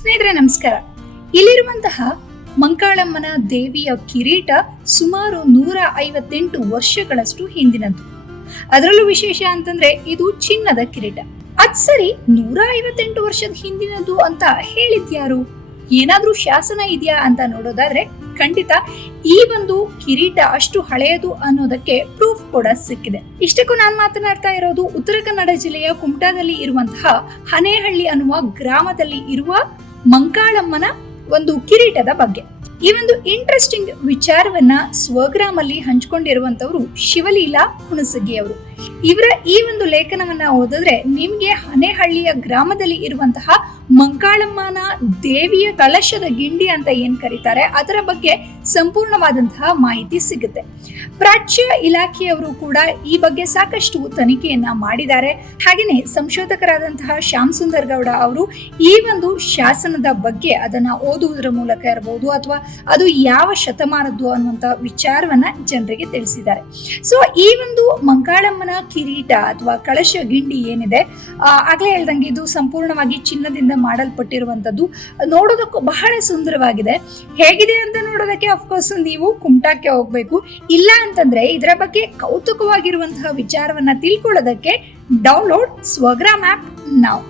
ಸ್ನೇಹಿತರೆ, ನಮಸ್ಕಾರ. ಇಲ್ಲಿರುವಂತಹ ಮಂಕಾಳಮ್ಮನ ದೇವಿಯ ಕಿರೀಟ ಸುಮಾರು ನೂರ ಐವತ್ತೆಂಟು ವರ್ಷಗಳಷ್ಟು ಹಿಂದಿನದ್ದು. ಅದರಲ್ಲೂ ವಿಶೇಷ ಅಂತಂದ್ರೆ ಇದು ಚಿನ್ನದ ಕಿರೀಟ. ಅದ್ ಸರಿ ನೂರ ಐವತ್ತೆಂಟು ವರ್ಷದ ಹಿಂದಿನದು ಅಂತ ಹೇಳಿದ್ಯಾರು? ಏನಾದ್ರೂ ಶಾಸನ ಇದೆಯಾ ಅಂತ ನೋಡೋದಾದ್ರೆ ಖಂಡಿತ ಈ ಒಂದು ಕಿರೀಟ ಅಷ್ಟು ಹಳೆಯದು ಅನ್ನೋದಕ್ಕೆ ಪ್ರೂಫ್ ಕೂಡ ಸಿಕ್ಕಿದೆ. ಇಷ್ಟಕ್ಕೂ ನಾನು ಮಾತನಾಡ್ತಾ ಇರೋದು ಉತ್ತರ ಕನ್ನಡ ಜಿಲ್ಲೆಯ ಕುಮಟಾದಲ್ಲಿ ಇರುವಂತಹ ಹನೇಹಳ್ಳಿ ಅನ್ನುವ ಗ್ರಾಮದಲ್ಲಿ ಇರುವ ಮಂಕಾಳಮ್ಮನ ಒಂದು ಕಿರೀಟದ ಬಗ್ಗೆ. ಈ ಒಂದು ಇಂಟ್ರೆಸ್ಟಿಂಗ್ ವಿಚಾರವನ್ನ ಸ್ವಗ್ರಾಮಲ್ಲಿ ಹಂಚ್ಕೊಂಡಿರುವಂತವರು ಶಿವಲೀಲಾ ಹುಣಸಗಿ ಅವರು. ಇವರ ಈ ಒಂದು ಲೇಖನವನ್ನ ಓದಿದ್ರೆ ನಿಮ್ಗೆ ಹನೇಹಳ್ಳಿಯ ಗ್ರಾಮದಲ್ಲಿ ಇರುವಂತಹ ಮಂಕಾಳಮ್ಮನ ದೇವಿಯ ಕಲಶದ ಗಿಂಡಿ ಅಂತ ಏನ್ ಕರೀತಾರೆ, ಅದರ ಬಗ್ಗೆ ಸಂಪೂರ್ಣವಾದಂತಹ ಮಾಹಿತಿ ಸಿಗುತ್ತೆ. ಪ್ರಾಚ್ಯ ಇಲಾಖೆಯವರು ಕೂಡ ಈ ಬಗ್ಗೆ ಸಾಕಷ್ಟು ತನಿಖೆಯನ್ನ ಮಾಡಿದ್ದಾರೆ. ಹಾಗೆಯೇ ಸಂಶೋಧಕರಾದಂತಹ ಶ್ಯಾಮ್ ಸುಂದರ್ ಗೌಡ ಅವರು ಈ ಒಂದು ಶಾಸನದ ಬಗ್ಗೆ ಅದನ್ನ ಓದುವುದರ ಮೂಲಕ ಇರಬಹುದು ಅಥವಾ ಅದು ಯಾವ ಶತಮಾನದ್ದು ಅನ್ನುವಂಥ ವಿಚಾರವನ್ನ ಜನರಿಗೆ ತಿಳಿಸಿದ್ದಾರೆ. ಸೊ ಈ ಒಂದು ಮಂಕಾಳಮ್ಮನ ಕಿರೀಟ ಅಥವಾ ಕಳಶ ಗಿಂಡಿ ಏನಿದೆ ಆಗಲೇ ಹೇಳ್ದಂಗೆ ಇದು ಸಂಪೂರ್ಣವಾಗಿ ಚಿನ್ನದಿಂದ ಮಾಡಲ್ಪಟ್ಟಿರುವಂಥದ್ದು. ನೋಡೋದಕ್ಕೂ ಬಹಳ ಸುಂದರವಾಗಿದೆ. ಹೇಗಿದೆ ಅಂತ ನೋಡೋದಕ್ಕೆ ಅಫ್ಕೋರ್ಸ್ ನೀವು ಕುಮಟಾಕ್ಕೆ ಹೋಗ್ಬೇಕು. ಇಲ್ಲ ಅಂತಂದ್ರೆ ಇದರ ಬಗ್ಗೆ ಕೌತುಕವಾಗಿರುವಂತಹ ವಿಚಾರವನ್ನ ತಿಳ್ಕೊಳ್ಳೋದಕ್ಕೆ ಡೌನ್ಲೋಡ್ ಸ್ವಗ್ರಾಮ್ ಆ್ಯಪ್ ನಾವು